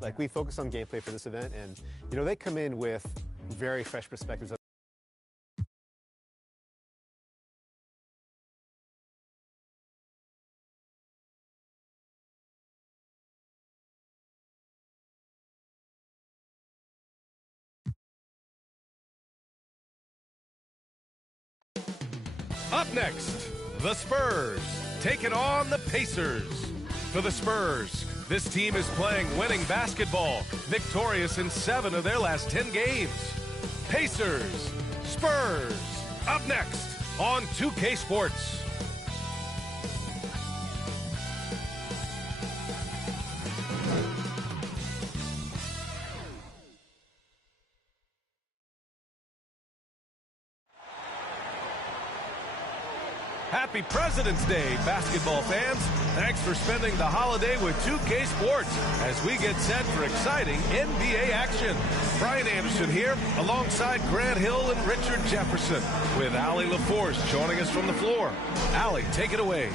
Like, we focus on gameplay for this event, and, you know, they come in with very fresh perspectives. Up next, the Spurs taking on the Pacers. For the Spurs, this team is playing winning basketball, victorious in 7 of their last 10 games. Pacers, Spurs, up next on 2K Sports. Happy President's Day, basketball fans. Thanks for spending the holiday with 2K Sports as we get set for exciting NBA action. Brian Anderson here alongside Grant Hill and Richard Jefferson with Allie LaForce joining us from the floor. Allie, take it away.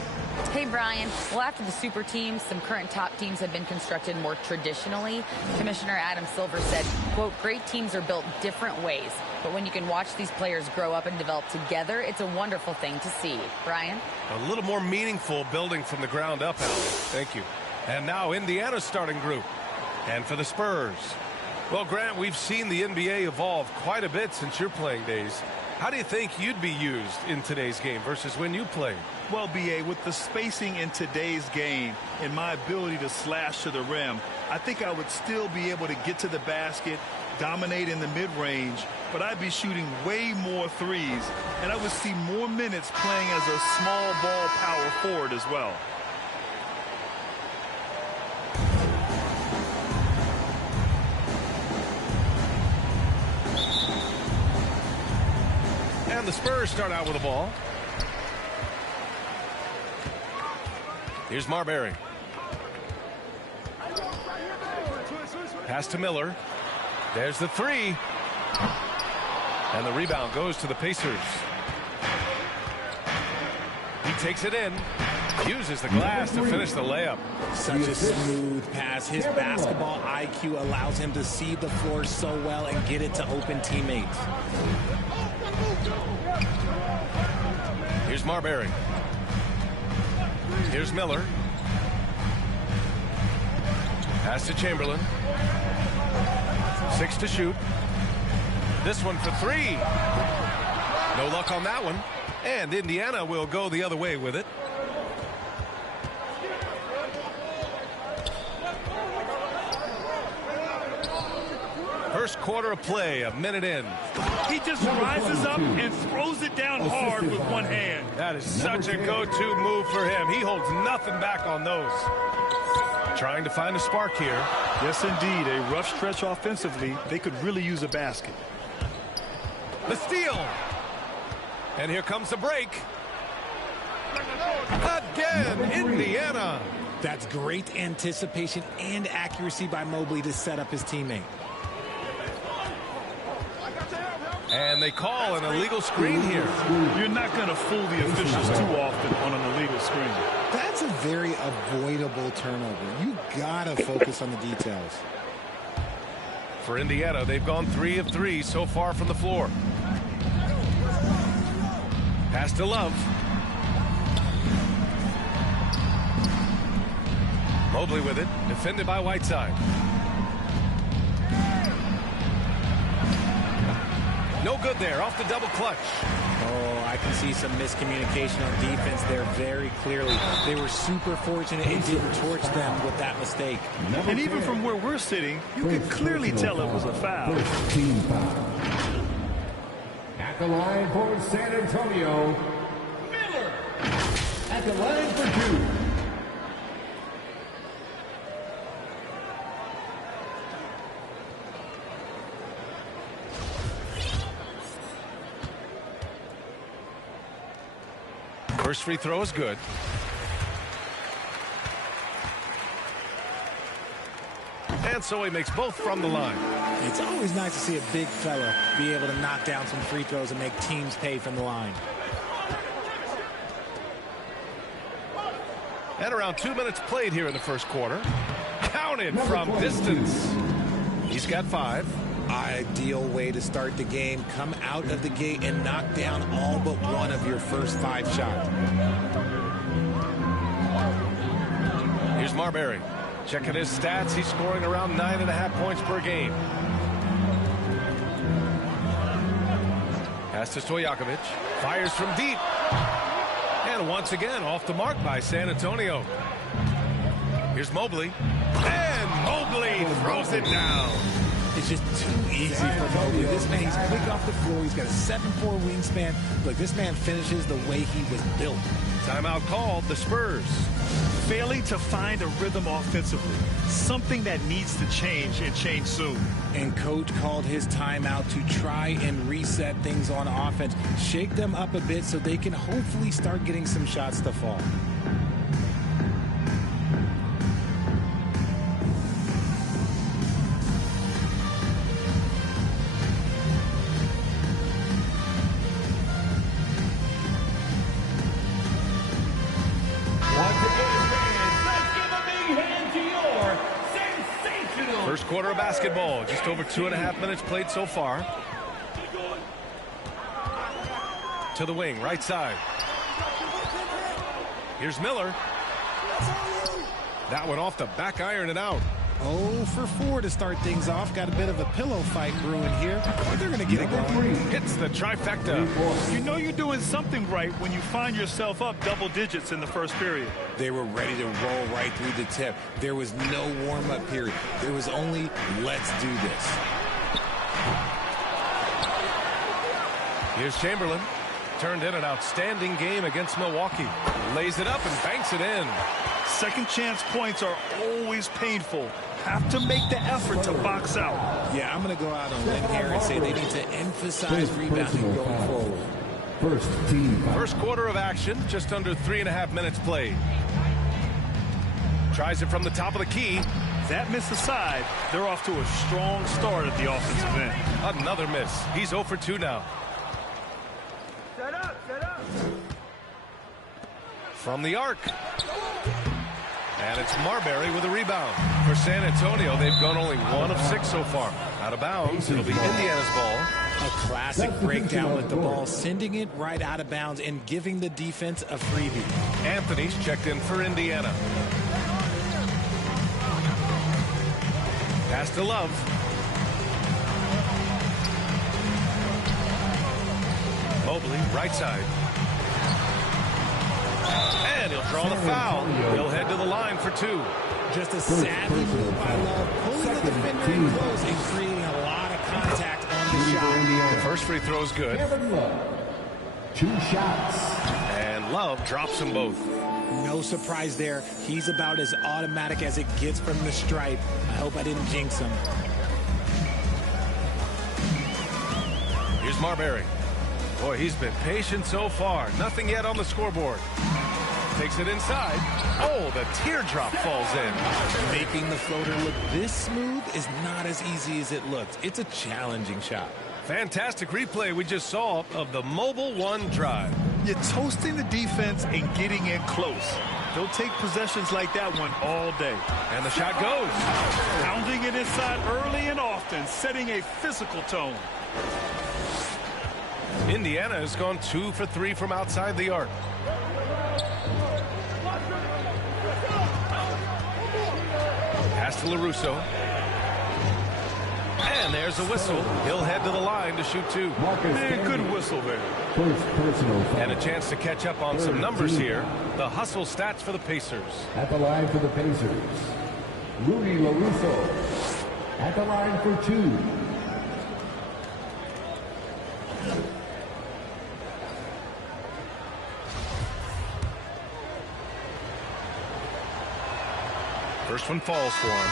Hey, Brian. Well, after the super teams, some current top teams have been constructed more traditionally. Commissioner Adam Silver said, quote, great teams are built different ways. But when you can watch these players grow up and develop together, it's a wonderful thing to see. Brian? A little more meaningful building from the ground up, Allie. Thank you. And now Indiana's starting group. And for the Spurs. Well, Grant, we've seen the NBA evolve quite a bit since your playing days. How do you think you'd be used in today's game versus when you played? Well, B.A., with the spacing in today's game and my ability to slash to the rim, I think I would still be able to get to the basket, dominate in the mid-range, but I'd be shooting way more threes, and I would see more minutes playing as a small ball power forward as well. And the Spurs start out with the ball. Here's Marbury. Pass to Miller. There's the three. And the rebound goes to the Pacers. He takes it in. Uses the glass to finish the layup. Such a smooth pass. His basketball IQ allows him to see the floor so well and get it to open teammates. Here's Marbury. Here's Miller. Pass to Chamberlain. 6 to shoot. This one for 3. No luck on that one. And Indiana will go the other way with it. First quarter of play, a minute in. He just rises up and throws it down hard with one hand. That is such a go-to move for him. He holds nothing back on those. Trying to find a spark here. Yes, indeed. A rough stretch offensively. They could really use a basket. The steal. And here comes the break. Again, Indiana. That's great anticipation and accuracy by Mobley to set up his teammate. And they call an illegal screen here. You're not going to fool the officials too often on an illegal screen. That's a very avoidable turnover. You gotta focus on the details. For Indiana, they've gone 3 of 3 so far from the floor. Pass to Love. Mobley with it, defended by Whiteside. No good there, off the double clutch. Oh, I can see some miscommunication on defense there very clearly. They were super fortunate it didn't torch them with that mistake. And even from where we're sitting, you can clearly tell it was a foul. Team foul. At the line for San Antonio, Miller. At the line for 2. First free throw is good. And so he makes both from the line. It's always nice to see a big fella be able to knock down some free throws and make teams pay from the line. And around 2 minutes played here in the first quarter. Count it from distance. He's got 5. Ideal way to start the game. Come out of the gate and knock down all but one of your first 5 shots. Here's Marbury. Checking his stats. He's scoring around 9.5 points per game. Pass to Stojakovic. Fires from deep. And once again, off the mark by San Antonio. Here's Mobley. And Mobley throws it down. It's just too easy for Mobley. This man, he's quick off the floor. He's got a 7'4" wingspan. Look, this man finishes the way he was built. Timeout called, the Spurs. Failing to find a rhythm offensively. Something that needs to change and change soon. And coach called his timeout to try and reset things on offense. Shake them up a bit so they can hopefully start getting some shots to fall. First quarter of basketball. Just over 2.5 minutes played so far. To the wing, right side. Here's Miller. That one off the back iron and out. 0 for 4 to start things off. Got a bit of a pillow fight brewing here, but they're going to get it going. Hits the trifecta. You know you're doing something right when you find yourself up double digits in the first period. They were ready to roll right through the tip. There was no warm-up period. There was only, let's do this. Here's Chamberlain. Turned in an outstanding game against Milwaukee. Lays it up and banks it in. Second chance points are always painful. Have to make the effort to box out. Yeah, I'm going to go out on a limb here and say they need to emphasize rebounding going forward. First quarter of action, just under 3.5 minutes played. Tries it from the top of the key. That miss aside, they're off to a strong start at the offensive end. Another miss. He's 0 for 2 now. Set up. From the arc. And it's Marbury with a rebound. For San Antonio, they've gone only 1 of 6 so far. Out of bounds, it'll be Indiana's ball. A classic breakdown with the ball, sending it right out of bounds and giving the defense a freebie. Anthony's checked in for Indiana. Pass to Love. Mobley, right side. And he'll draw the foul. He'll head to the line for 2. Just a savvy move by Love, pulling the defender in close and creating a lot of contact on the shot. The first free throw is good. 2 shots. And Love drops them both. No surprise there. He's about as automatic as it gets from the stripe. I hope I didn't jinx him. Here's Marbury. Boy, he's been patient so far. Nothing yet on the scoreboard. Takes it inside. Oh, the teardrop falls in. Making the floater look this smooth is not as easy as it looks. It's a challenging shot. Fantastic replay we just saw of the Mobile 1 drive. You're toasting the defense and getting in close. They'll take possessions like that one all day. And the shot goes. Pounding it inside early and often, setting a physical tone. Indiana has gone 2 for 3 from outside the arc. Pass to LaRusso. And there's a whistle. He'll head to the line to shoot 2. Man, good whistle there. First personal foul. And a chance to catch up on some numbers here. The hustle stats for the Pacers. At the line for the Pacers, Rudy LaRusso. At the line for 2. First one falls for him.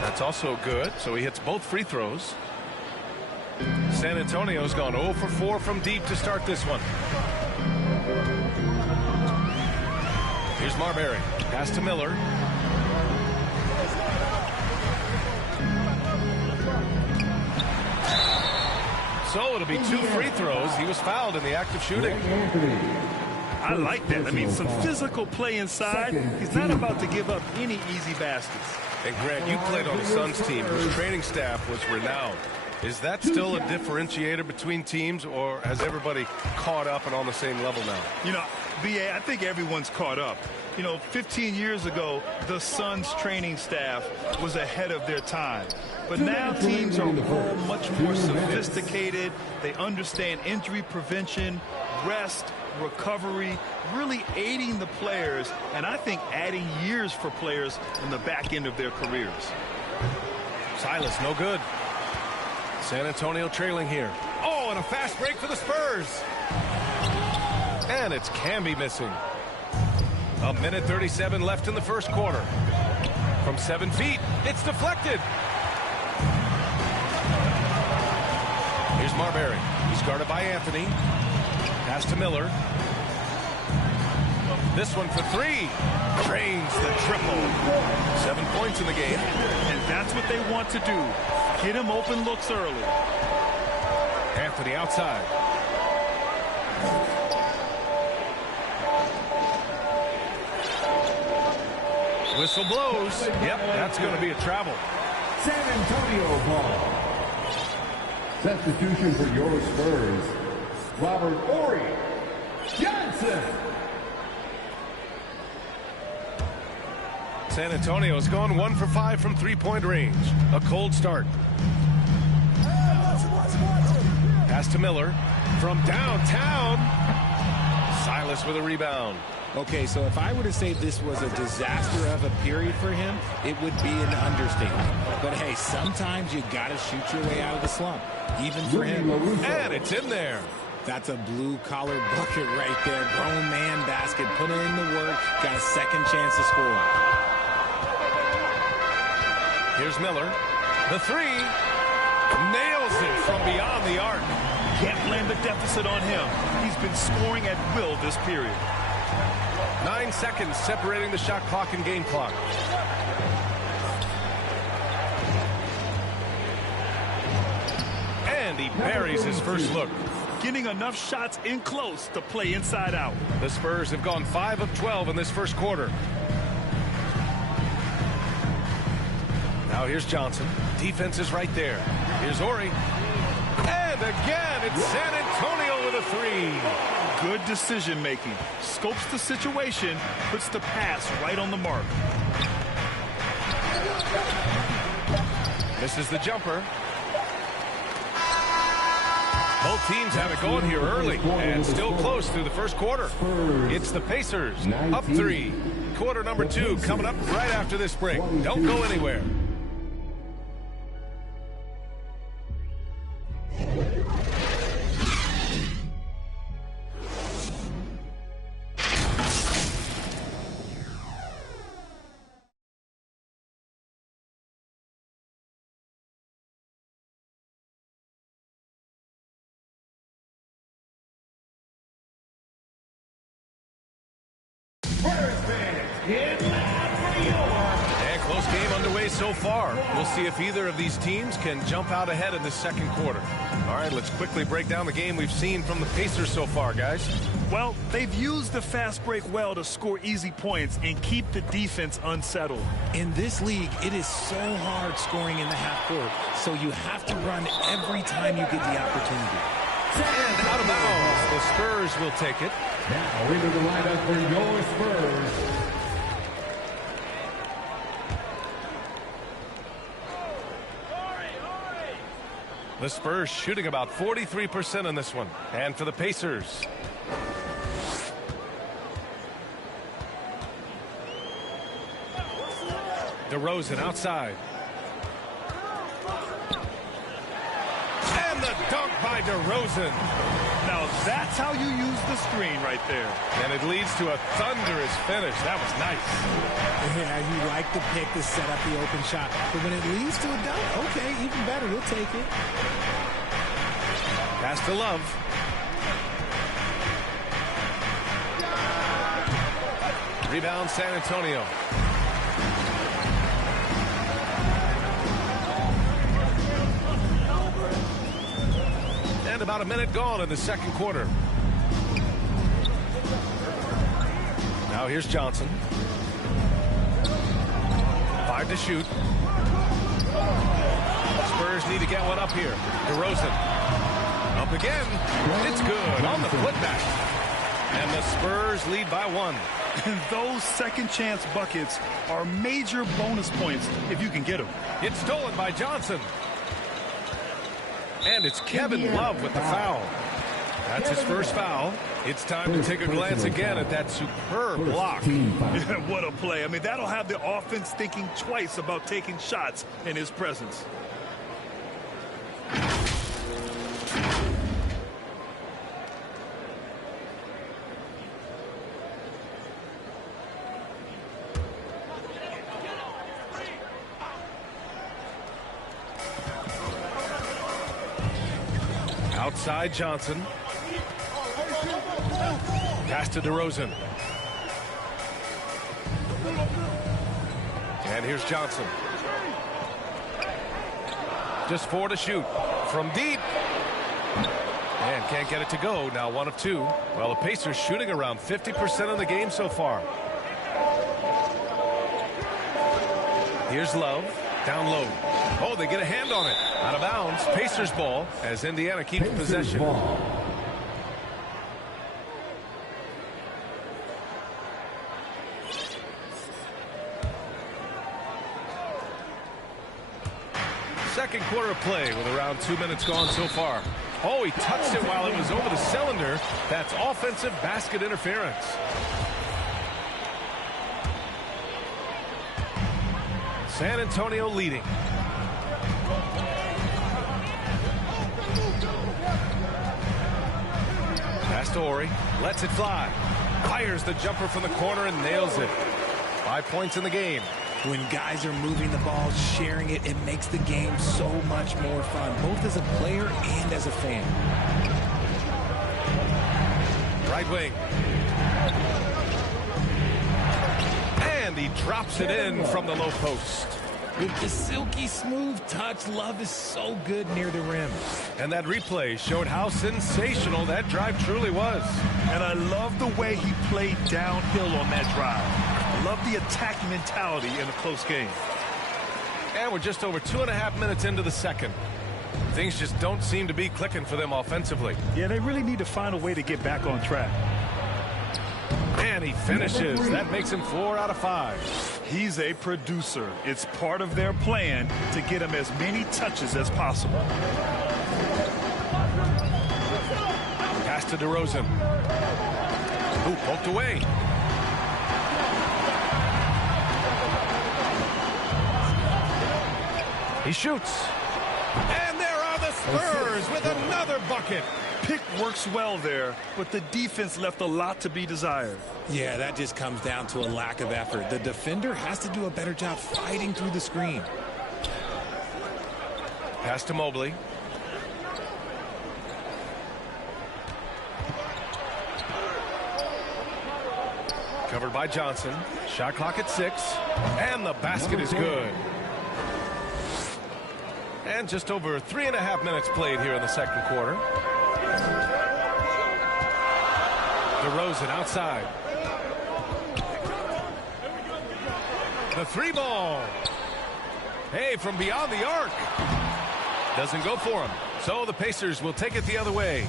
That's also good, so he hits both free throws. San Antonio's gone 0 for 4 from deep to start this one. Here's Marbury. Pass to Miller. So it'll be 2 free throws. He was fouled in the act of shooting. I like that. I mean, some physical play inside. He's not about to give up any easy baskets. And Grant, you played on the Suns team whose training staff was renowned. Is that still a differentiator between teams, or has everybody caught up and on the same level now? You know, B.A., I think everyone's caught up. You know, 15 years ago, the Suns training staff was ahead of their time. But now teams are all much more sophisticated. They understand injury prevention, rest, recovery, really aiding the players, and I think adding years for players in the back end of their careers. Silas, no good. San Antonio trailing here. Oh, and a fast break for the Spurs. And it's Camby missing. A minute 37 left in the first quarter. From 7 feet, it's deflected. Here's Marbury. He's guarded by Anthony. Pass to Miller. This one for three. Drains the triple. 7 points in the game. And that's what they want to do. Get him open looks early. Anthony outside. Whistle blows. Yep, that's going to be a travel. San Antonio ball. Substitution for your Spurs, Robert Horry Johnson. San Antonio's gone 1 for 5 from three-point range. A cold start. Pass to Miller from downtown. Silas with a rebound. Okay, so if I were to say this was a disaster of a period for him, it would be an understatement. But hey, sometimes you got to shoot your way out of the slump, even for him. And it's in there. That's a blue-collar bucket right there. Grown man basket. Put in the work. Got a second chance to score. Here's Miller. The three. Nails it from beyond the arc. Can't blame the deficit on him. He's been scoring at will this period. 9 seconds separating the shot clock and game clock. And he buries his first look. Getting enough shots in close to play inside out. The Spurs have gone 5 of 12 in this first quarter. Now here's Johnson. Defense is right there. Here's Horry. And again, it's San Antonio with a three. Good decision making. Scopes the situation, puts the pass right on the mark. This is the jumper. Both teams have it going here early and still close through the first quarter. It's the Pacers up 3. Quarter number 2 coming up right after this break. Don't go anywhere. And close game underway so far. We'll see if either of these teams can jump out ahead in the second quarter. All right, let's quickly break down the game we've seen from the Pacers so far, guys. Well, they've used the fast break well to score easy points and keep the defense unsettled. In this league, it is so hard scoring in the half court, so you have to run every time you get the opportunity. And out of bounds, the Spurs will take it. Now into the lineup for your Spurs. The Spurs shooting about 43% in this one. And for the Pacers. DeRozan outside. And the dunk by DeRozan. Now that's how you use the screen right there. And it leads to a thunderous finish. That was nice. Yeah, you like the pick to set up the open shot. But when it leads to a dunk, okay, even better. We'll take it. Pass to Love. Rebound San Antonio. And about a minute gone in the second quarter. Now here's Johnson. 5 to shoot. Spurs need to get one up here. DeRozan. Up again. It's good on the putback. And the Spurs lead by 1. And those second chance buckets are major bonus points if you can get them. It's stolen by Johnson. And it's Kevin Love with the foul. That's his first foul. It's time to take a glance again at that superb block. Yeah, what a play. I mean, that'll have the offense thinking twice about taking shots in his presence. Outside Johnson. Pass to DeRozan. And here's Johnson. Just 4 to shoot. From deep. And can't get it to go. Now 1 of 2. Well, the Pacers shooting around 50% of the game so far. Here's Love. Down low. Oh, they get a hand on it. Out of bounds. Pacers ball as Indiana keeps possession. Second quarter of play with around 2 minutes gone so far. Oh, he touched it while it was over the cylinder. That's offensive basket interference. San Antonio leading. Pass to Ori. Lets it fly. Fires the jumper from the corner and nails it. 5 points in the game. When guys are moving the ball, sharing it, it makes the game so much more fun, both as a player and as a fan. Right wing. And he drops it in from the low post. With the silky smooth touch, Love is so good near the rim. And that replay showed how sensational that drive truly was. And I love the way he played downhill on that drive. I love the attack mentality in a close game. And we're just over 2.5 minutes into the second. Things just don't seem to be clicking for them offensively. Yeah, they really need to find a way to get back on track. And he finishes. That makes him 4 out of 5. He's a producer. It's part of their plan to get him as many touches as possible. Pass to DeRozan. Ooh, poked away. He shoots. And there are the Spurs with another bucket. Pick works well there, but the defense left a lot to be desired. Yeah, that just comes down to a lack of effort. The defender has to do a better job fighting through the screen. Pass to Mobley. Covered by Johnson. Shot clock at 6. And the basket is good. And just over 3.5 minutes played here in the second quarter. DeRozan outside. The 3 ball. Hey, from beyond the arc. Doesn't go for him. So the Pacers will take it the other way.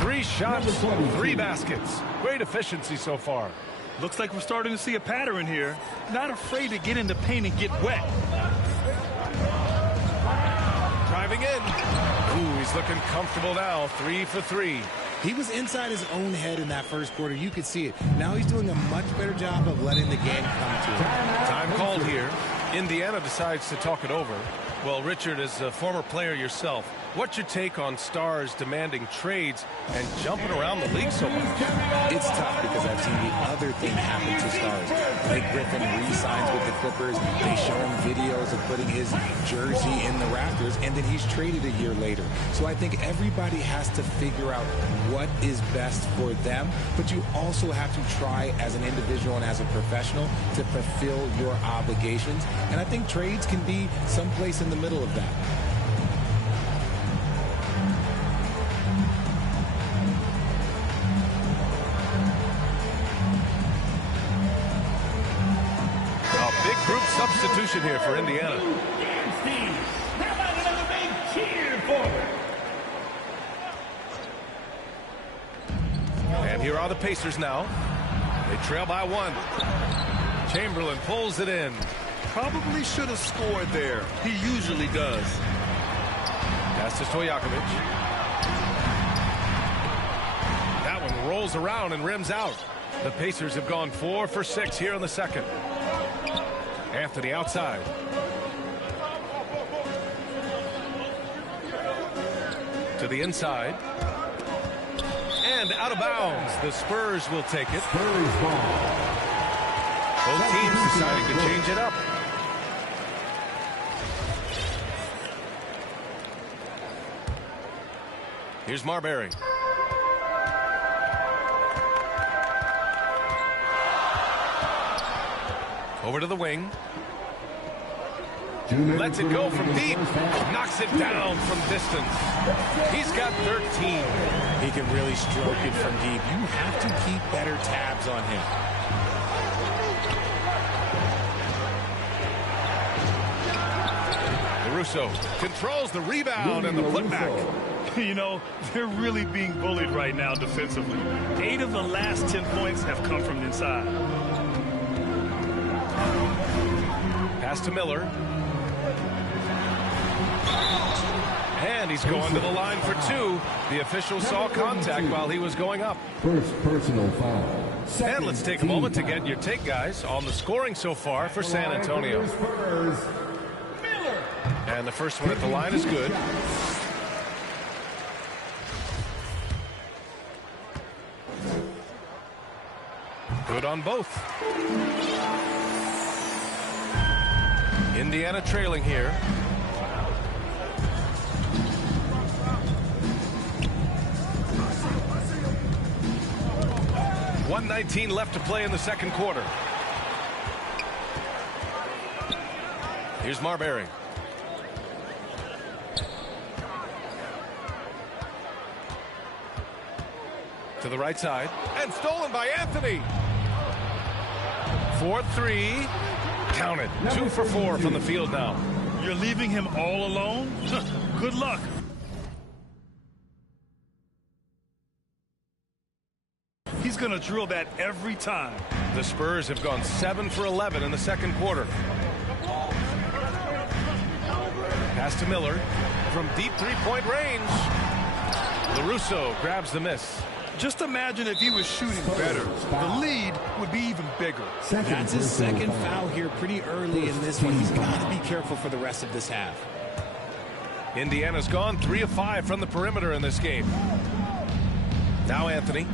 3 shots, 3 baskets. Great efficiency so far. Looks like we're starting to see a pattern here. Not afraid to get in the paint and get wet. Driving in. Ooh, he's looking comfortable now. 3 for 3. He was inside his own head in that first quarter. You could see it. Now he's doing a much better job of letting the game come to him. Time called here. Indiana decides to talk it over. Well, Richard, as a former player yourself, what's your take on stars demanding trades and jumping around the league so much? It's tough because I've seen the other thing happen to stars. Blake Griffin re-signs with the Clippers. They show him videos of putting his jersey in the rafters, and then he's traded a year later. So I think everybody has to figure out what is best for them, but you also have to try as an individual and as a professional to fulfill your obligations. And I think trades can be someplace in the middle of that. substitution here for Indiana. How about another big cheer for them? And here are the Pacers now. They trail by 1. Chamberlain pulls it in. Probably should have scored there. He usually does. Pass to Stojakovic. That one rolls around and rims out. The Pacers have gone 4 for 6 here in the second. Anthony outside. To the inside. And out of bounds. The Spurs will take it. Both teams deciding to change it up. Here's Marbury. Over to the wing. Lets it go from deep. Knocks it down from distance. He's got 13. He can really stroke it from deep. You have to keep better tabs on him. Russo controls the rebound and the putback. You know, they're really being bullied right now defensively. 8 of the last 10 points have come from inside. Pass to Miller. And he's going to the line for 2. The official saw contact while he was going up. First personal foul. And let's take a moment to get your take, guys, on the scoring so far for San Antonio. And the first one at the line is good. Good on both. Indiana trailing here. .119 left to play in the second quarter. Here's Marbury. To the right side. And stolen by Anthony. 4-3. Counted. 2 for 4 from the field now. You're leaving him all alone? Good luck. He's going to drill that every time. The Spurs have gone 7 for 11 in the second quarter. Pass to Miller from deep three-point range. LaRusso grabs the miss. Just imagine if he was shooting better. The lead would be even bigger. That's his second foul here pretty early in this one. He's got to be careful for the rest of this half. Indiana's gone 3 of 5 from the perimeter in this game. Now Anthony.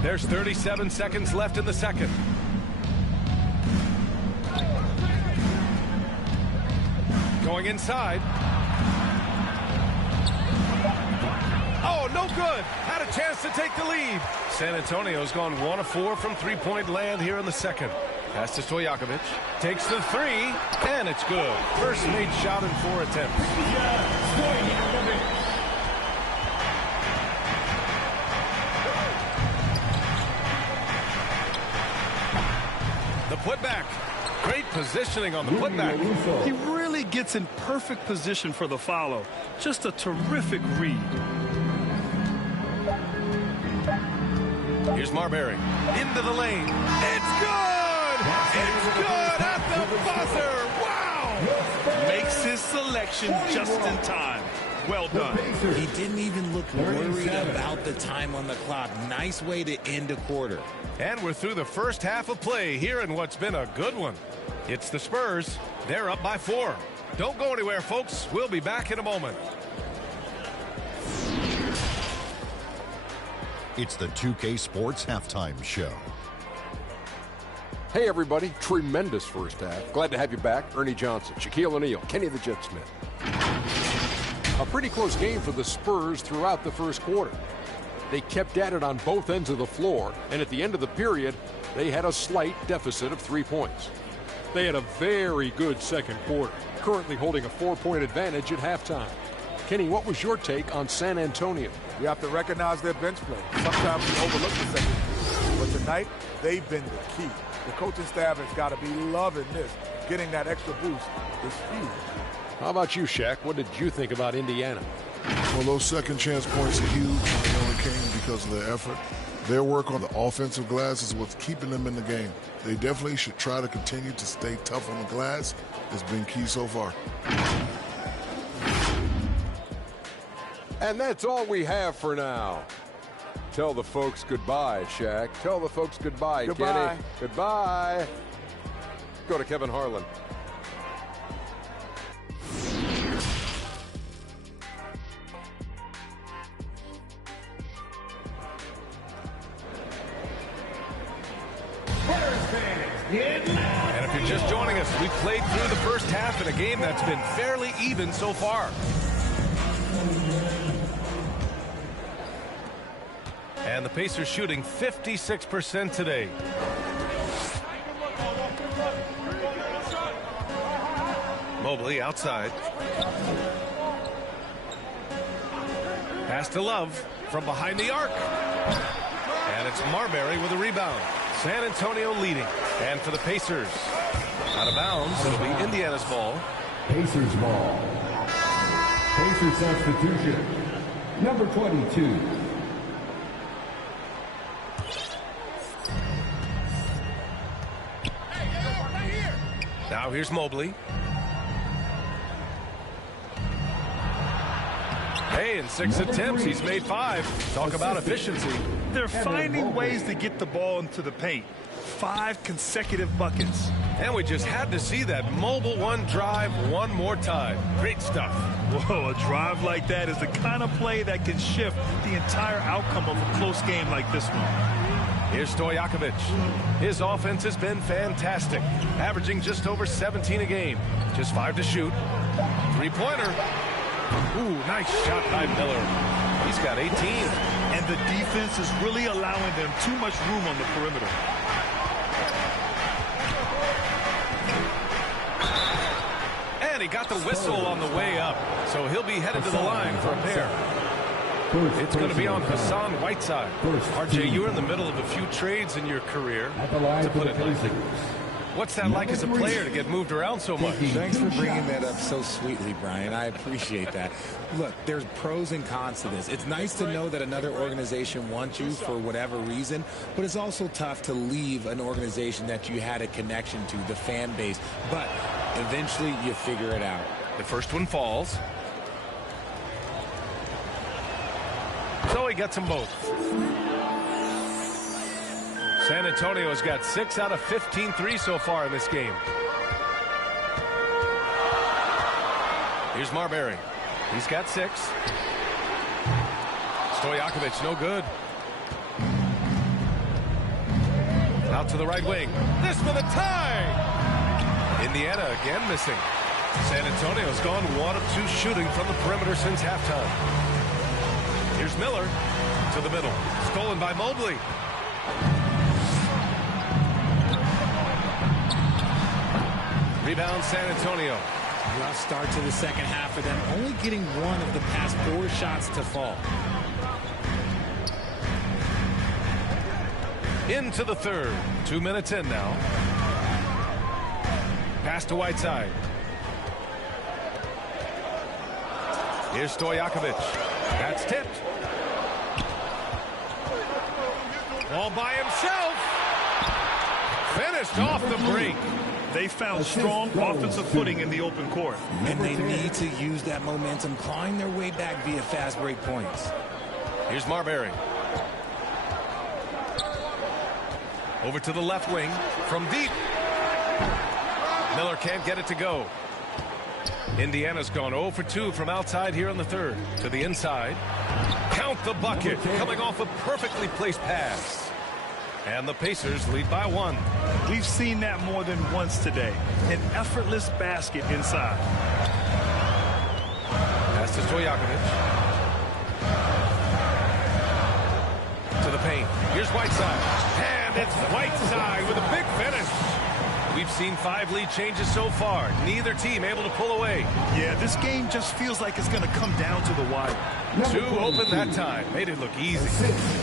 There's 37 seconds left in the second. Going inside. Oh, no good. Had a chance to take the lead. San Antonio's gone 1 of 4 from three-point land here in the second. Pass to Stojakovic. Takes the 3, and it's good. First made shot in 4 attempts. The putback. Great positioning on the putback. He really gets in perfect position for the follow. Just a terrific read. Here's Marbury. Into the lane. It's good! It's good at the buzzer! Wow! Makes his selection just in time. Well done. He didn't even look worried about the time on the clock. Nice way to end a quarter. And we're through the first half of play here in what's been a good one. It's the Spurs. They're up by 4. Don't go anywhere, folks. We'll be back in a moment. It's the 2K Sports Halftime Show. Hey, everybody. Tremendous first half. Glad to have you back. Ernie Johnson, Shaquille O'Neal, Kenny the Jet Smith. A pretty close game for the Spurs throughout the first quarter. They kept at it on both ends of the floor, and at the end of the period, they had a slight deficit of 3 points. They had a very good second quarter, currently holding a 4-point advantage at halftime. Kenny, what was your take on San Antonio? You have to recognize their bench play. Sometimes we overlook the second. But tonight, they've been the key. The coaching staff has got to be loving this. Getting that extra boost is huge. How about you, Shaq? What did you think about Indiana? Well, those second chance points are huge. They only came because of their effort. Their work on the offensive glass is what's keeping them in the game. They definitely should try to continue to stay tough on the glass. It's been key so far. And that's all we have for now. Tell the folks goodbye, Shaq. Tell the folks goodbye, Goodbye. Kenny. Goodbye. Go to Kevin Harlan. And if you're just joining us, we've played through the first half in a game that's been fairly even so far. And the Pacers shooting 56% today. Mobley outside. Pass to Love from behind the arc. And it's Marbury with a rebound. San Antonio leading. And for the Pacers, out of bounds, it'll be Indiana's ball. Pacers ball. Pacers substitution. Number 22. Now here's Mobley. Hey, in 6 attempts, he's made 5. Talk about efficiency. They're finding ways to get the ball into the paint. 5 consecutive buckets. And we just had to see that mobile one drive one more time. Great stuff. Whoa, a drive like that is the kind of play that can shift the entire outcome of a close game like this one. Here's Stojakovic. His offense has been fantastic, averaging just over 17 a game. Just 5 to shoot. 3-pointer. Ooh, nice shot by Miller. He's got 18. And the defense is really allowing them too much room on the perimeter. And he got the whistle on the way up, so he'll be headed to the line for a pair. It's going to be on Hassan Whiteside. RJ, you're in the middle of a few trades in your career, to put it lightly. What's that like as a player to get moved around so much? Thanks for bringing that up so sweetly, Brian. I appreciate that. Look, there's pros and cons to this. It's nice to know that another organization wants you for whatever reason, but it's also tough to leave an organization that you had a connection to, the fan base. But eventually you figure it out. The first one falls. So he gets them both. San Antonio's got 6 out of 15 threes so far in this game. Here's Marbury. He's got 6. Stojakovic, no good. Out to the right wing. This for the tie! Indiana again missing. San Antonio's gone 1 of 2 shooting from the perimeter since halftime. Here's Miller to the middle. Stolen by Mobley. Rebound San Antonio. Rough start to the second half for them, only getting 1 of the past 4 shots to fall. Into the third. 2 minutes in now. Pass to Whiteside. Here's Stojakovic. That's tipped. All by himself. Finished off the break. They found strong offensive footing in the open court. And they need to use that momentum, clawing their way back via fast break points. Here's Marbury. Over to the left wing from deep. Miller can't get it to go. Indiana's gone 0 for 2 from outside here in the third. To the inside. Count the bucket. Coming off a perfectly placed pass. And the Pacers lead by 1. We've seen that more than once today. An effortless basket inside. Pass to Stojakovic. To the paint. Here's Whiteside. And it's Whiteside with a big finish. We've seen 5 lead changes so far. Neither team able to pull away. Yeah, this game just feels like it's going to come down to the wire. 2 open that time. Made it look easy.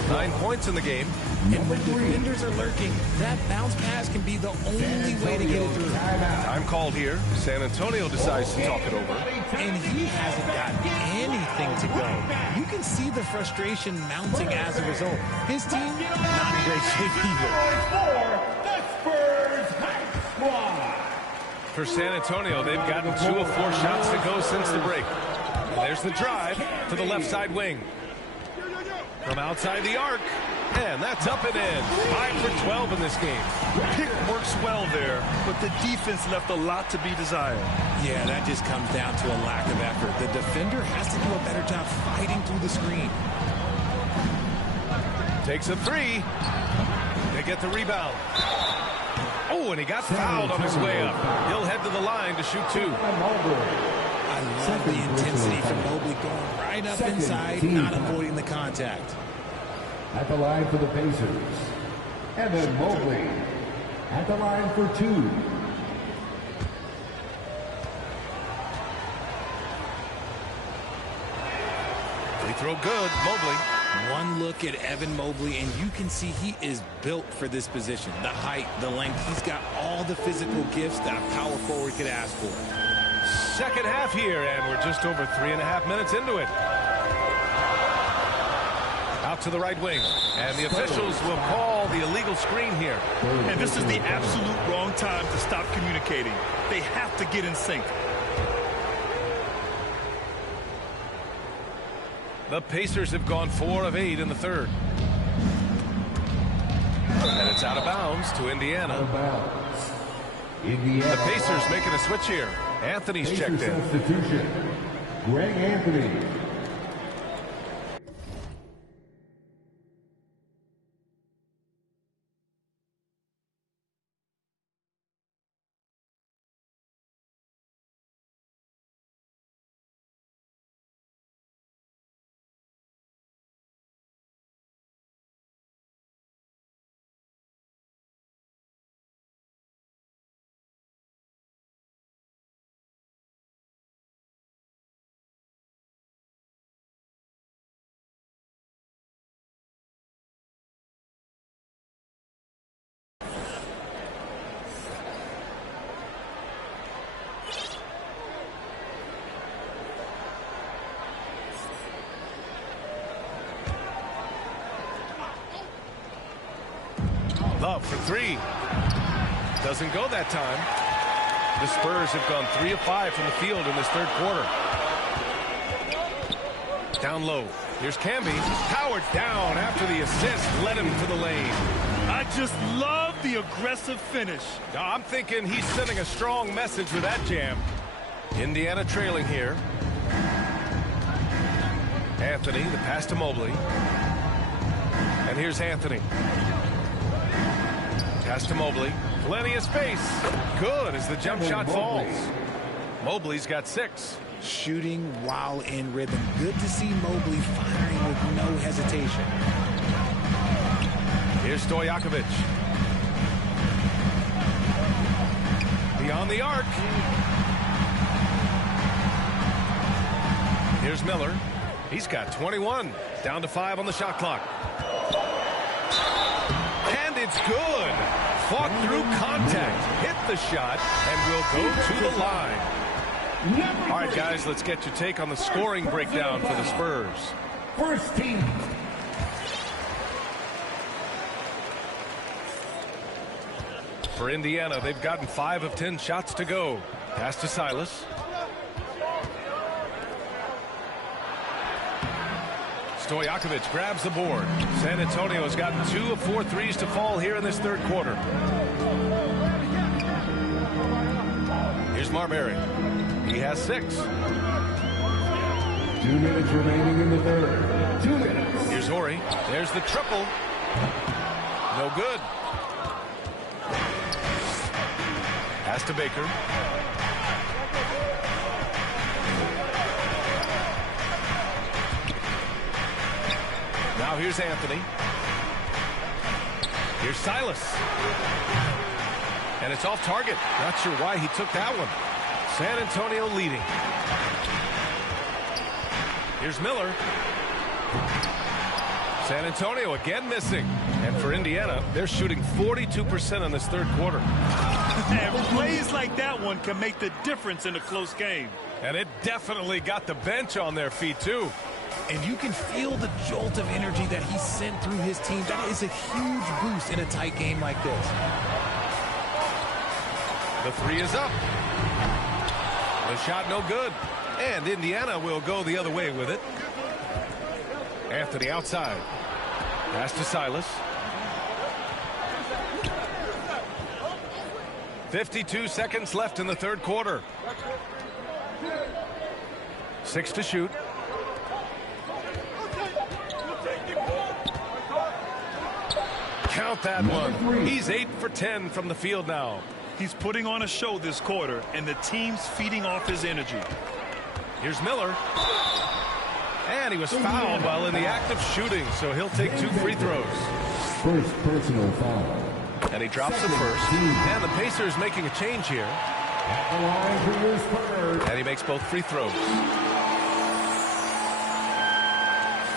9 points in the game. And when defenders are lurking, that bounce pass can be the only way to get it through. Time called here. San Antonio decides to talk it over. And he hasn't got anything to go. You can see the frustration mounting as a result. His team, not in great shape either. For San Antonio, they've gotten 2 of 4 shots to go since the break. And there's the drive to the left side wing. From outside the arc. And that's up and in. 5 for 12 in this game. Pick works well there, but the defense left a lot to be desired. Yeah, that just comes down to a lack of effort. The defender has to do a better job fighting through the screen. Takes a 3. They get the rebound. Oh, and he got fouled on his way up. He'll head to the line to shoot 2. I love the intensity from Mobley going right up inside, not avoiding the contact. At the line for the Pacers, Evan Mobley. At the line for 2. Free throw good, Mobley. One look at Evan Mobley, and you can see he is built for this position. The height, the length, he's got all the physical gifts that a power forward could ask for. Second half here, and we're just over 3.5 minutes into it. Out to the right wing, and the officials will call the illegal screen here. And this is the absolute wrong time to stop communicating. They have to get in sync. The Pacers have gone 4 of 8 in the third. And it's out of bounds to Indiana. The Pacers making a switch here. Anthony's checked in. Substitution. Greg Anthony. Love for 3. Doesn't go that time. The Spurs have gone 3 of 5 from the field in this third quarter. Down low. Here's Camby. Powered down after the assist. Led him to the lane. I just love the aggressive finish. I'm thinking he's sending a strong message with that jam. Indiana trailing here. Anthony, the pass to Mobley. And here's Anthony. Pass to Mobley. Plenty of space. Good as the jump shot falls. Mobley's got 6. Shooting while in rhythm. Good to see Mobley firing with no hesitation. Here's Stojakovic. Beyond the arc. Here's Miller. He's got 21. Down to 5 on the shot clock. And it's good. Fought through contact. Hit the shot and will go to the line. All right, guys, let's get your take on the scoring breakdown for the Spurs. First team. For Indiana, they've gotten 5 of 10 shots to go. Pass to Silas. Stojakovic grabs the board. San Antonio has gotten 2 of 4 threes to fall here in this third quarter. Here's Marbury. He has 6. 2 minutes remaining in the third. 2 minutes. Here's Horry. There's the triple. No good. Pass to Baker. Now here's Anthony. Here's Silas. And it's off target. Not sure why he took that one. San Antonio leading. Here's Miller. San Antonio again missing. And for Indiana, they're shooting 42% in this third quarter. And plays like that one can make the difference in a close game. And it definitely got the bench on their feet, too. And you can feel the jolt of energy that he sent through his team. That is a huge boost in a tight game like this. The three is up. The shot no good. And Indiana will go the other way with it. Anthony outside. Pass to Silas. 52 seconds left in the third quarter. 6 to shoot. Count that one. He's 8 for 10 from the field now. He's putting on a show this quarter, and the team's feeding off his energy. Here's Miller. And he was fouled while in the act of shooting, so he'll take 2 free throws. First personal foul. And he drops the first. And the Pacers making a change here. At the line for his third. And he makes both free throws.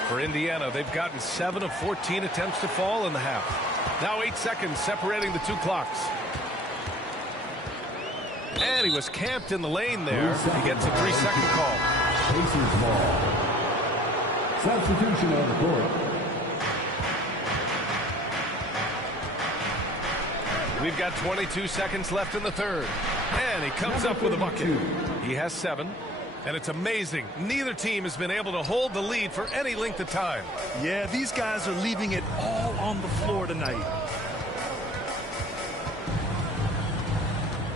For Indiana, they've gotten 7 of 14 attempts to fall in the half. Now 8 seconds separating the 2 clocks. And he was camped in the lane there. He gets a 3-second call. Pacers ball. Substitution on the court. We've got 22 seconds left in the third. And he comes up with a bucket. He has 7. And it's amazing. Neither team has been able to hold the lead for any length of time. Yeah, these guys are leaving it all on the floor tonight.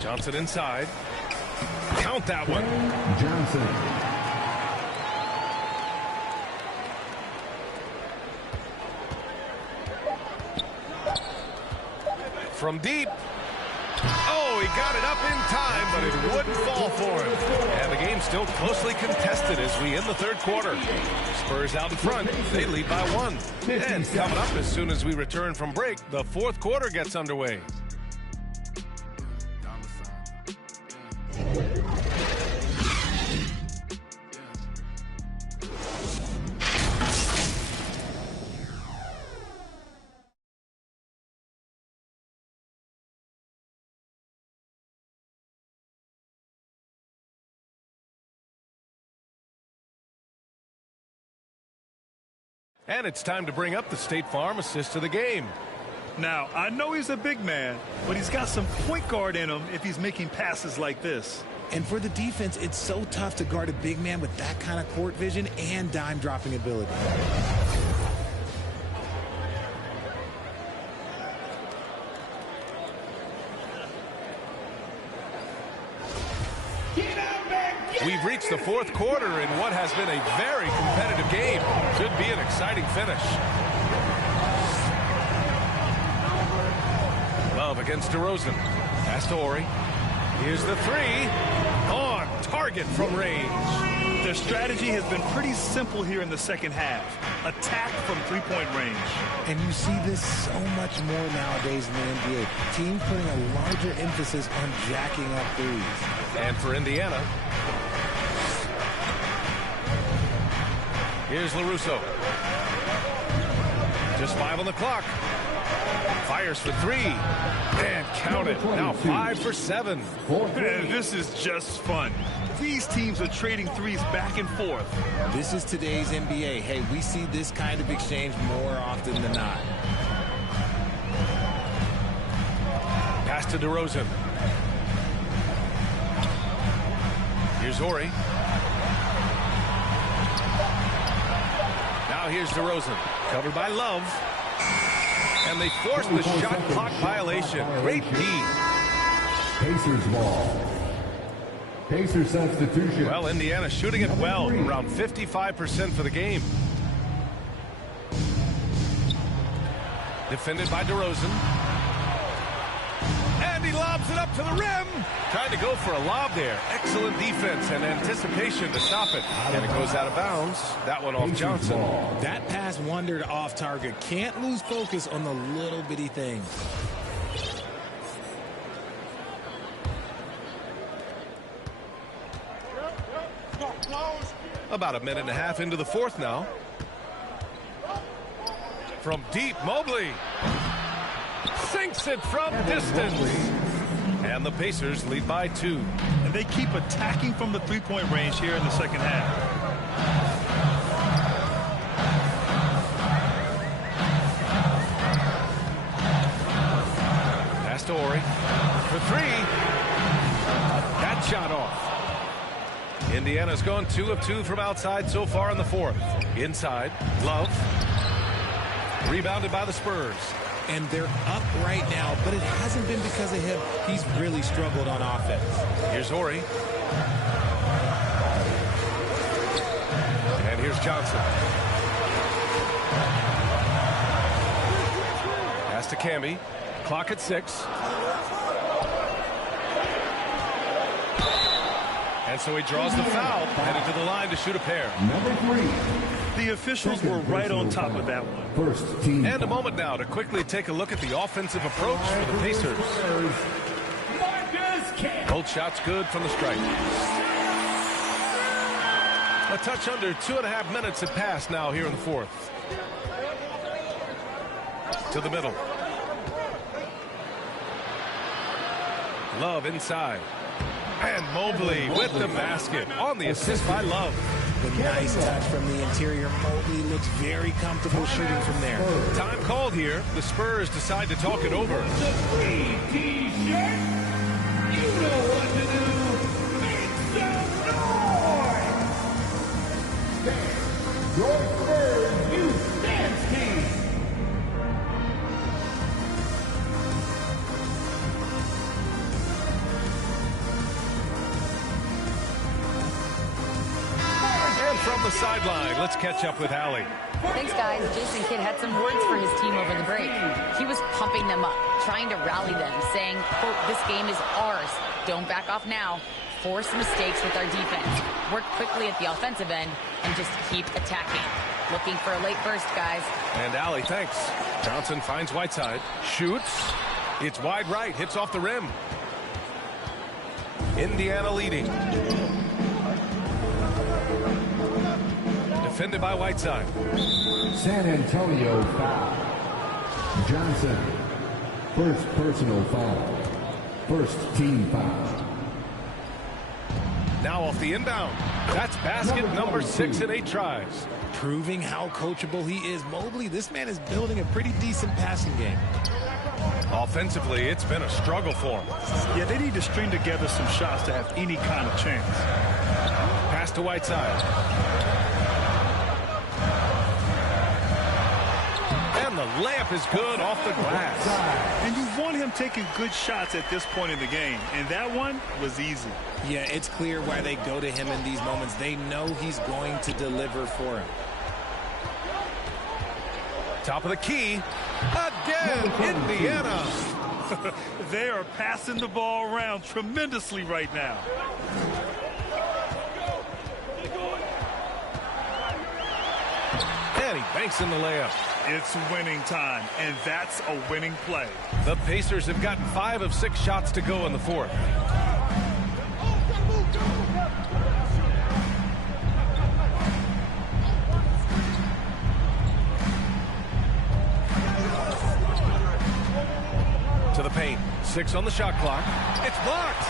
Johnson inside. Count that one. Johnson. From deep. Oh, he got it up in time, but it wouldn't fall for him. And the game's still closely contested as we end the third quarter. Spurs out in front. They lead by 1. And coming up as soon as we return from break, the fourth quarter gets underway. And it's time to bring up the State Farm assist of the game. Now, I know he's a big man, but he's got some point guard in him if he's making passes like this. And for the defense, it's so tough to guard a big man with that kind of court vision and dime dropping ability. We've reached the fourth quarter in what has been a very competitive game. Should be an exciting finish. Love against DeRozan. Pass to Ori. Here's the 3. On target from range. Their strategy has been pretty simple here in the second half. Attack from three-point range. And you see this so much more nowadays in the NBA. Teams putting a larger emphasis on jacking up threes. And for Indiana, here's LaRusso. Just 5 on the clock. Fires for 3. And count it. Now 5 for 7. And this is just fun. These teams are trading threes back and forth. This is today's NBA. Hey, we see this kind of exchange more often than not. Pass to DeRozan. Here's Ori. Now here's DeRozan. Covered by Love. And they force the shot clock violation. Great D. Pacers ball. Pacers substitution. Well, Indiana shooting it well. Around 55% for the game. Defended by DeRozan. And he lobs it up to the rim. Trying to go for a lob there. Excellent defense and anticipation to stop it. And it goes out of bounds. That one off Johnson. That pass wandered off target. Can't lose focus on the little bitty things. About a minute and a half into the fourth now. From deep, Mobley sinks it from distance. And the Pacers lead by 2. And they keep attacking from the three-point range here in the second half. Pass to Ori for 3. That shot off. Indiana's gone 2 of 2 from outside so far in the fourth. Inside, Love. Rebounded by the Spurs. And they're up right now, but it hasn't been because of him. He's really struggled on offense. Here's Ori. And here's Johnson. Pass to Camby. Clock at 6. And so he draws the foul, headed to the line to shoot a pair. Number 3. The officials were right on top of that one. First team. And a moment now to quickly take a look at the offensive approach for the Pacers. Both shots good from the stripe. A touch under 2.5 minutes have passed now here in the fourth. To the middle. Love inside. And Mobley with the basket on the assist by Love. A nice touch from the interior. Mobley looks very comfortable shooting from there. Time called here. The Spurs decide to talk it over. The free T-shirt. You know what to do. Make some noise. Your Spurs Youth Dance Team. From the sideline, let's catch up with Allie. Thanks, guys. Jason Kidd had some words for his team over the break. He was pumping them up, trying to rally them, saying, quote, "This game is ours. Don't back off now. Force mistakes with our defense. Work quickly at the offensive end and just keep attacking." Looking for a late burst, guys. And Allie, thanks. Johnson finds Whiteside. Shoots. It's wide right. Hits off the rim. Indiana leading. Defended by Whiteside. San Antonio foul. Johnson. First personal foul. First team foul. Now off the inbound. That's basket number 6 in 8 tries. Proving how coachable he is. Mobley, this man is building a pretty decent passing game. Offensively, it's been a struggle for him. Yeah, they need to string together some shots to have any kind of chance. Pass to Whiteside. And the layup is good off the glass. And you want him taking good shots at this point in the game. And that one was easy. Yeah, it's clear why they go to him in these moments. They know he's going to deliver for him. Top of the key. Again, Indiana. They are passing the ball around tremendously right now. And he banks in the layup. It's winning time, and that's a winning play. The Pacers have gotten 5 of 6 shots to go in the fourth. To the paint. 6 on the shot clock. It's blocked.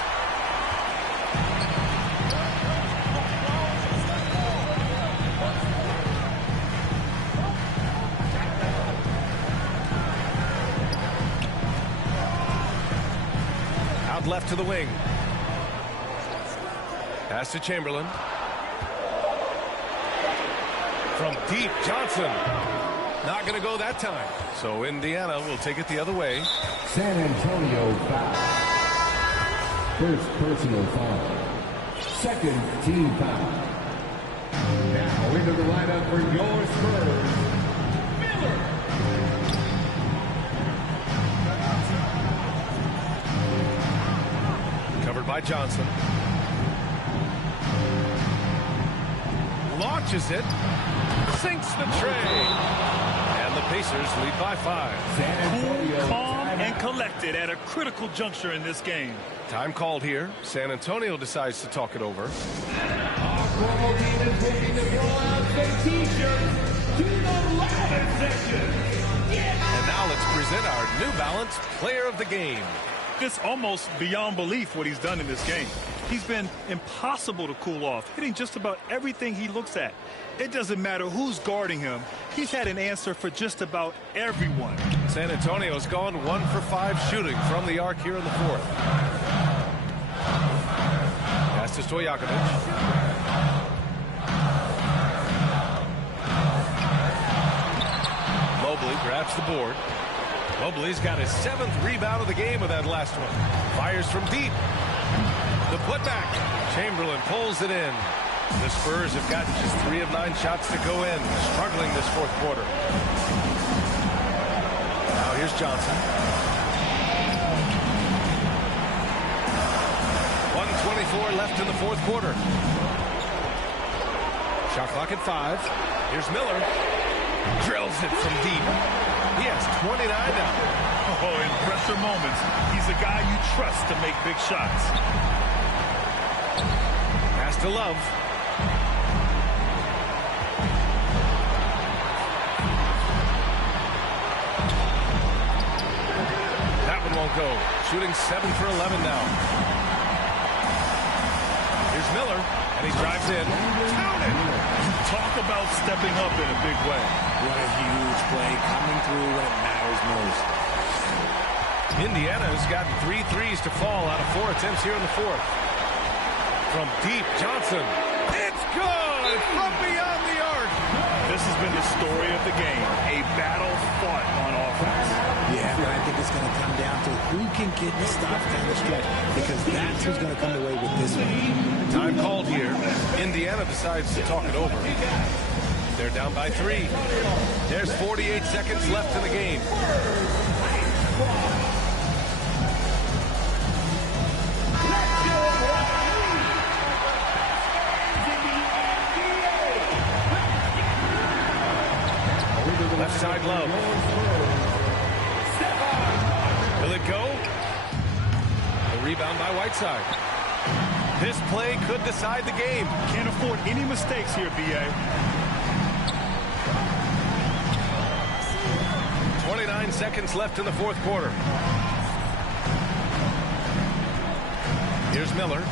Out left to the wing. Pass to Chamberlain. From deep, Johnson. Not going to go that time. So Indiana will take it the other way. San Antonio foul. First personal foul. Second team foul. Now into the lineup for your Spurs, Miller. Covered by Johnson. Launches it. Sinks the tray. And the Pacers lead by 5. Cool, calm, and collected at a critical juncture in this game. Time called here. San Antonio decides to talk it over. Basketball team is looking to throw out some T-shirts to the ladder section. And now let's present our New Balance Player of the Game. It's almost beyond belief what he's done in this game. He's been impossible to cool off, hitting just about everything he looks at. It doesn't matter who's guarding him. He's had an answer for just about everyone. San Antonio's gone 1 for 5 shooting from the arc here in the fourth. Pass to Stojakovic. Mobley grabs the board. Mobley's got his 7th rebound of the game with that last one. Fires from deep. The putback. Chamberlain pulls it in. The Spurs have gotten just 3 of 9 shots to go in. Struggling this fourth quarter. Now here's Johnson. 1:24 left in the fourth quarter. Shot clock at 5. Here's Miller. Drills it from deep. He has 29 now. Oh, in pressure moments, he's a guy you trust to make big shots. Pass to Love. That one won't go. Shooting 7 for 11 now. Here's Miller, and he drives in. Counted. Talk about stepping up in a big way. What a huge play, coming through when it matters most. Indiana's gotten 3 threes to fall out of 4 attempts here in the fourth. From deep, Johnson. It's good from beyond the arc. This has been the story of the game. A battle fought on offense. Yeah, but I think it's going to come down to who can get the stops down the stretch, because that's who's going to come away with this one. Time called here. Indiana decides to talk it over. They're down by 3. There's 48 seconds left in the game. Left side Love. Will it go? The rebound by Whiteside. This play could decide the game. Can't afford any mistakes here, B.A. 29 seconds left in the fourth quarter. Here's Miller.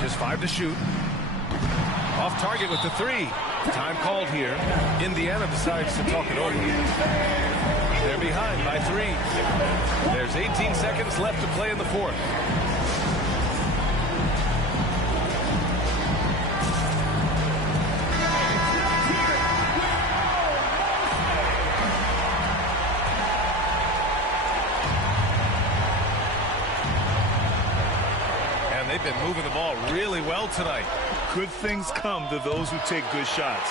Just 5 to shoot. Off target with the 3. Time called here. Indiana decides to talk it over. They're behind by 3. There's 18 seconds left to play in the fourth. And they've been moving the ball really well tonight. Good things come to those who take good shots.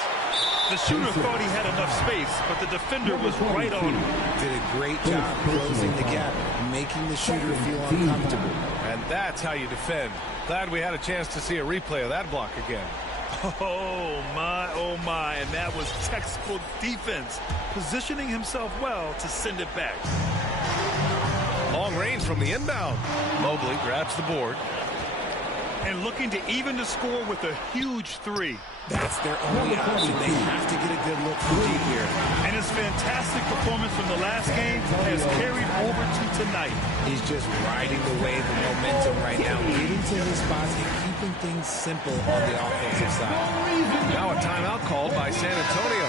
The shooter thought he had enough space, but the defender was right on him. Did a great job closing the gap, making the shooter feel uncomfortable. And that's how you defend. Glad we had a chance to see a replay of that block again. Oh, my. And that was textbook defense. Positioning himself well to send it back. Long range from the inbound. Mobley grabs the board. And looking to even the score with a huge 3. That's their only option. They have to get a good look from deep here. And his fantastic performance from the last game has carried over to tonight. He's just riding the wave of momentum right now, getting to his spots and keeping things simple on the offensive side. Now a timeout called by San Antonio.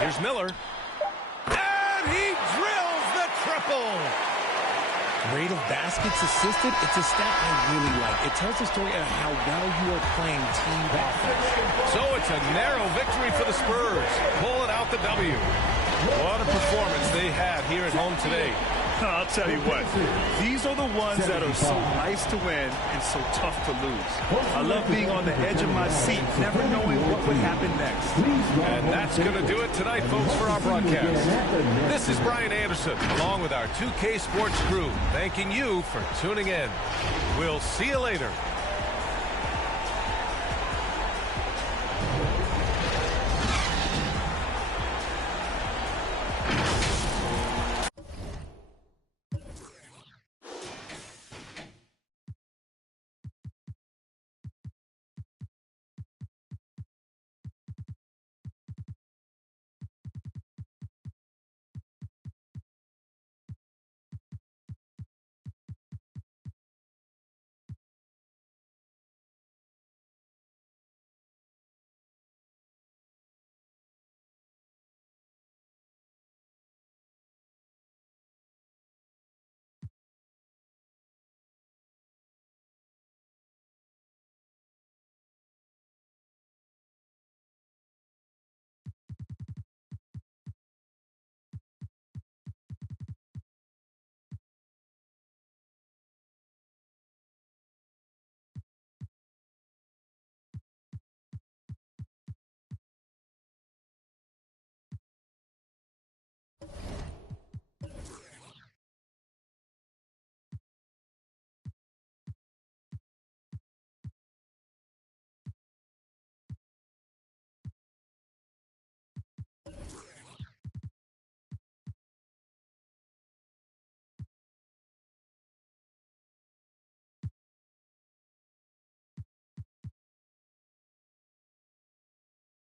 Here's Miller. And he drills the triple. Rate of baskets assisted, it's a stat I really like. It tells the story of how well you are playing team offense. So it's a narrow victory for the Spurs, pulling out the W. What a performance they had here at home today. I'll tell you what, these are the ones that are so nice to win and so tough to lose. I love being on the edge of my seat, never knowing what would happen next. And that's going to do it tonight, folks, for our broadcast. This is Brian Anderson, along with our 2K Sports crew, thanking you for tuning in. We'll see you later.